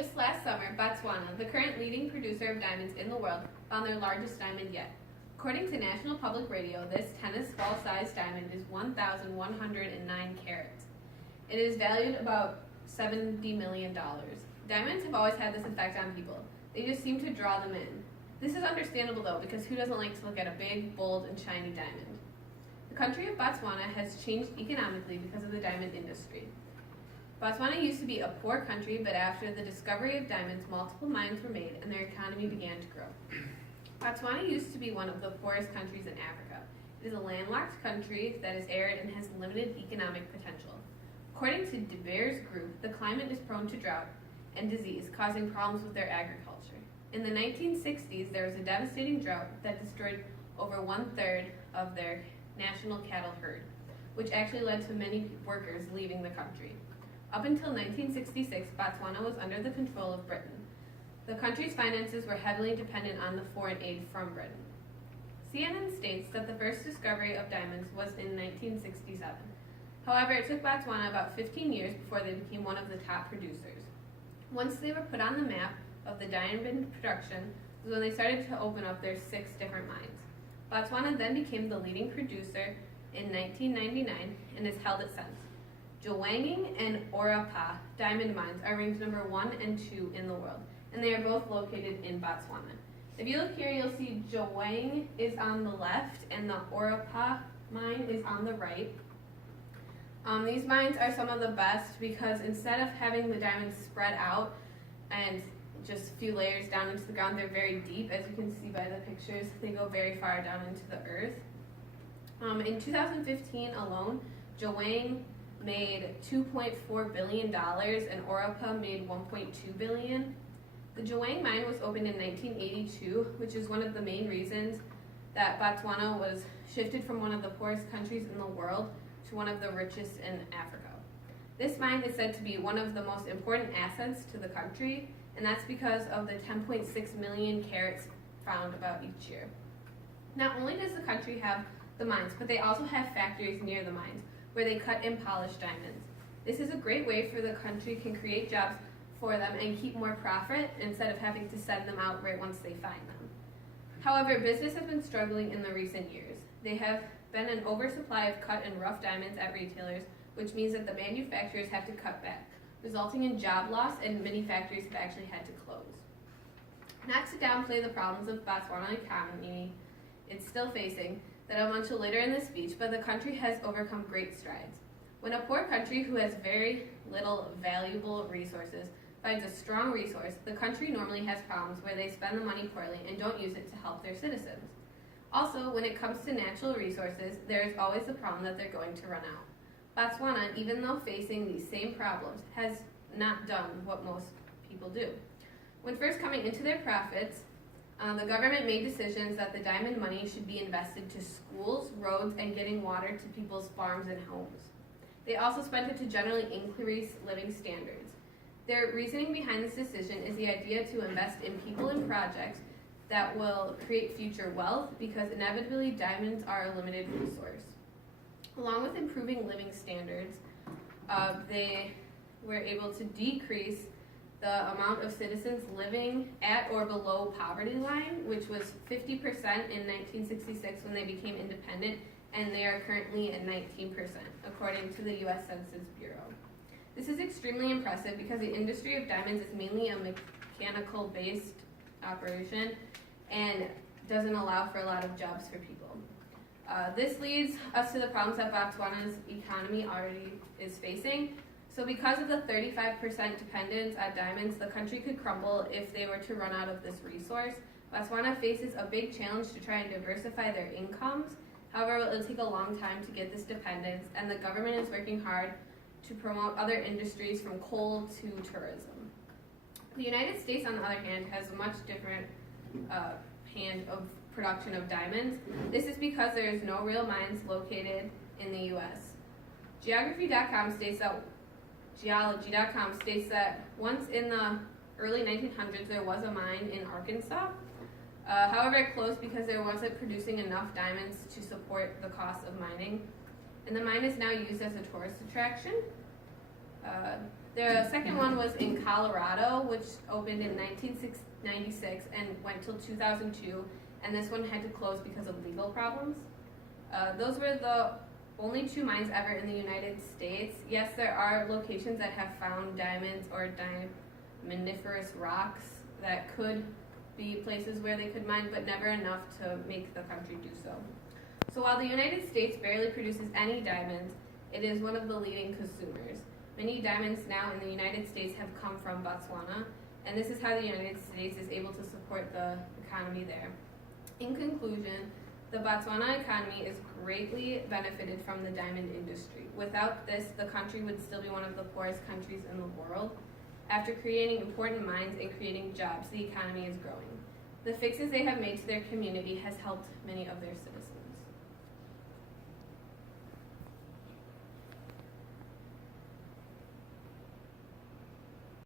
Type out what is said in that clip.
Just last summer, Botswana, the current leading producer of diamonds in the world, found their largest diamond yet. According to National Public Radio, this tennis ball-sized diamond is 1,109 carats. It is valued about $70 million. Diamonds have always had this effect on people. They just seem to draw them in. This is understandable though, because who doesn't like to look at a big, bold, and shiny diamond? The country of Botswana has changed economically because of the diamond industry. Botswana used to be a poor country, but after the discovery of diamonds, multiple mines were made and their economy began to grow. Botswana used to be one of the poorest countries in Africa. It is a landlocked country that is arid and has limited economic potential. According to De Beers Group, the climate is prone to drought and disease, causing problems with their agriculture. In the 1960s, there was a devastating drought that destroyed over one-third of their national cattle herd, which actually led to many workers leaving the country. Up until 1966, Botswana was under the control of Britain. The country's finances were heavily dependent on the foreign aid from Britain. CNN states that the first discovery of diamonds was in 1967. However, it took Botswana about 15 years before they became one of the top producers. Once they were put on the map of the diamond production was when they started to open up their 6 different mines. Botswana then became the leading producer in 1999 and has held it since. Jwaneng and Orapa diamond mines are ranked number 1 and 2 in the world, and they are both located in Botswana. If you look here, you'll see Jwaneng is on the left and the Orapa mine is on the right. These mines are some of the best because instead of having the diamonds spread out and just a few layers down into the ground, they're very deep. As you can see by the pictures, they go very far down into the earth. In 2015 alone, Jwaneng made $2.4 billion and Orapa made $1.2 billion. The Jwaneng mine was opened in 1982, which is one of the main reasons that Botswana was shifted from one of the poorest countries in the world to one of the richest in Africa. This mine is said to be one of the most important assets to the country, and that's because of the 10.6 million carats found about each year. Not only does the country have the mines, but they also have factories near the mines where they cut and polish diamonds. This is a great way for the country can create jobs for them and keep more profit instead of having to send them out right once they find them. However, business has been struggling in the recent years. There have been an oversupply of cut and rough diamonds at retailers, which means that the manufacturers have to cut back, resulting in job loss, and many factories have actually had to close. Not to downplay the problems of Botswana economy it's still facing, that I'll mention later in this speech, but the country has overcome great strides. When a poor country who has very little valuable resources finds a strong resource, the country normally has problems where they spend the money poorly and don't use it to help their citizens. Also, when it comes to natural resources, there is always the problem that they're going to run out. Botswana, even though facing these same problems, has not done what most people do. When first coming into their profits, the government made decisions that the diamond money should be invested to schools, roads, and getting water to people's farms and homes. They also spent it to generally increase living standards. Their reasoning behind this decision is the idea to invest in people and projects that will create future wealth because inevitably diamonds are a limited resource. Along with improving living standards, they were able to decrease the amount of citizens living at or below poverty line, which was 50% in 1966 when they became independent, and they are currently at 19%, according to the U.S. Census Bureau. This is extremely impressive because the industry of diamonds is mainly a mechanical-based operation and doesn't allow for a lot of jobs for people. This leads us to the problems that Botswana's economy already is facing. So because of the 35% dependence on diamonds, the country could crumble if they were to run out of this resource. Botswana faces a big challenge to try and diversify their incomes. However, it will take a long time to get this dependence, and the government is working hard to promote other industries from coal to tourism. The United States, on the other hand, has a much different hand of production of diamonds. This is because there is no real mines located in the U.S. Geology.com states that once in the early 1900s there was a mine in Arkansas. However, it closed because there wasn't producing enough diamonds to support the cost of mining. And the mine is now used as a tourist attraction. The second one was in Colorado, which opened in 1996 and went till 2002, and this one had to close because of legal problems. Those were the only 2 mines ever in the United States. Yes, there are locations that have found diamonds or diamondiferous rocks that could be places where they could mine, but never enough to make the country do so. So while the United States barely produces any diamonds, it is one of the leading consumers. Many diamonds now in the United States have come from Botswana, and this is how the United States is able to support the economy there. In conclusion, the Botswana economy is greatly benefited from the diamond industry. Without this, the country would still be one of the poorest countries in the world. After creating important mines and creating jobs, the economy is growing. The fixes they have made to their community has helped many of their citizens.